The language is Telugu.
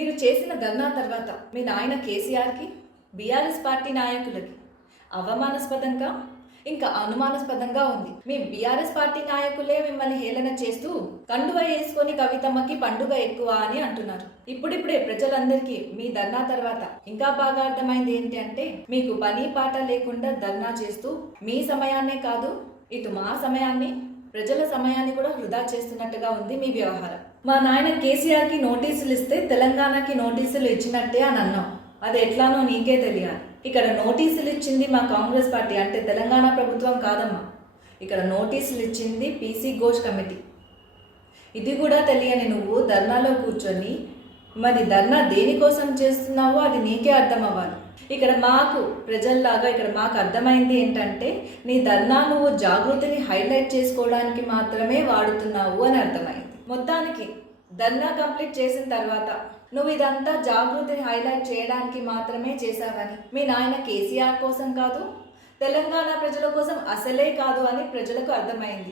మీరు చేసిన ధర్నా తర్వాత మీ నాయన కేసీఆర్కి, బీఆర్ఎస్ పార్టీ నాయకులకి అవమానాస్పదంగా, ఇంకా అనుమానాస్పదంగా ఉంది. మీ బీఆర్ఎస్ పార్టీ నాయకులే మిమ్మల్ని హేళన చేస్తూ కండువ వేసుకొని కవితమ్మకి పండుగ ఎక్కువ అని అంటున్నారు. ఇప్పుడిప్పుడే ప్రజలందరికీ మీ ధర్నా తర్వాత ఇంకా బాగా అర్థమైంది ఏంటి అంటే, మీకు పని పాట లేకుండా ధర్నా చేస్తూ మీ సమయాన్నే కాదు, ఇటు మా సమయాన్ని, ప్రజల సమయాన్ని కూడా వృధా చేస్తున్నట్టుగా ఉంది మీ వ్యవహారం. మా నాయన కేసీఆర్కి నోటీసులు ఇస్తే తెలంగాణకి నోటీసులు ఇచ్చినట్టే అని అన్నాం. అది ఎట్లానో నీకే తెలియాలి. ఇక్కడ నోటీసులు ఇచ్చింది మా కాంగ్రెస్ పార్టీ, అంటే తెలంగాణ ప్రభుత్వం కాదమ్మా. ఇక్కడ నోటీసులు ఇచ్చింది పీసీ ఘోష్ కమిటీ. ఇది కూడా తెలియని నువ్వు ధర్నాలో కూర్చొని మరి ధర్నా దేనికోసం చేస్తున్నావో అది నీకే అర్థం అవ్వాలి. ఇక్కడ మాకు ప్రజల్లాగా ఇక్కడ మాకు అర్థమైంది ఏంటంటే, నీ ధర్నా నువ్వు జాగృతిని హైలైట్ చేసుకోవడానికి మాత్రమే వాడుతున్నావు అని అర్థమైంది. మొత్తానికి ధర్నా కంప్లీట్ చేసిన తర్వాత నువ్వు ఇదంతా జాగృతిని హైలైట్ చేయడానికి మాత్రమే చేశావని, మీ నాయన కేసీఆర్ కోసం కాదు, తెలంగాణ ప్రజల కోసం అసలే కాదు అని ప్రజలకు అర్థమైంది.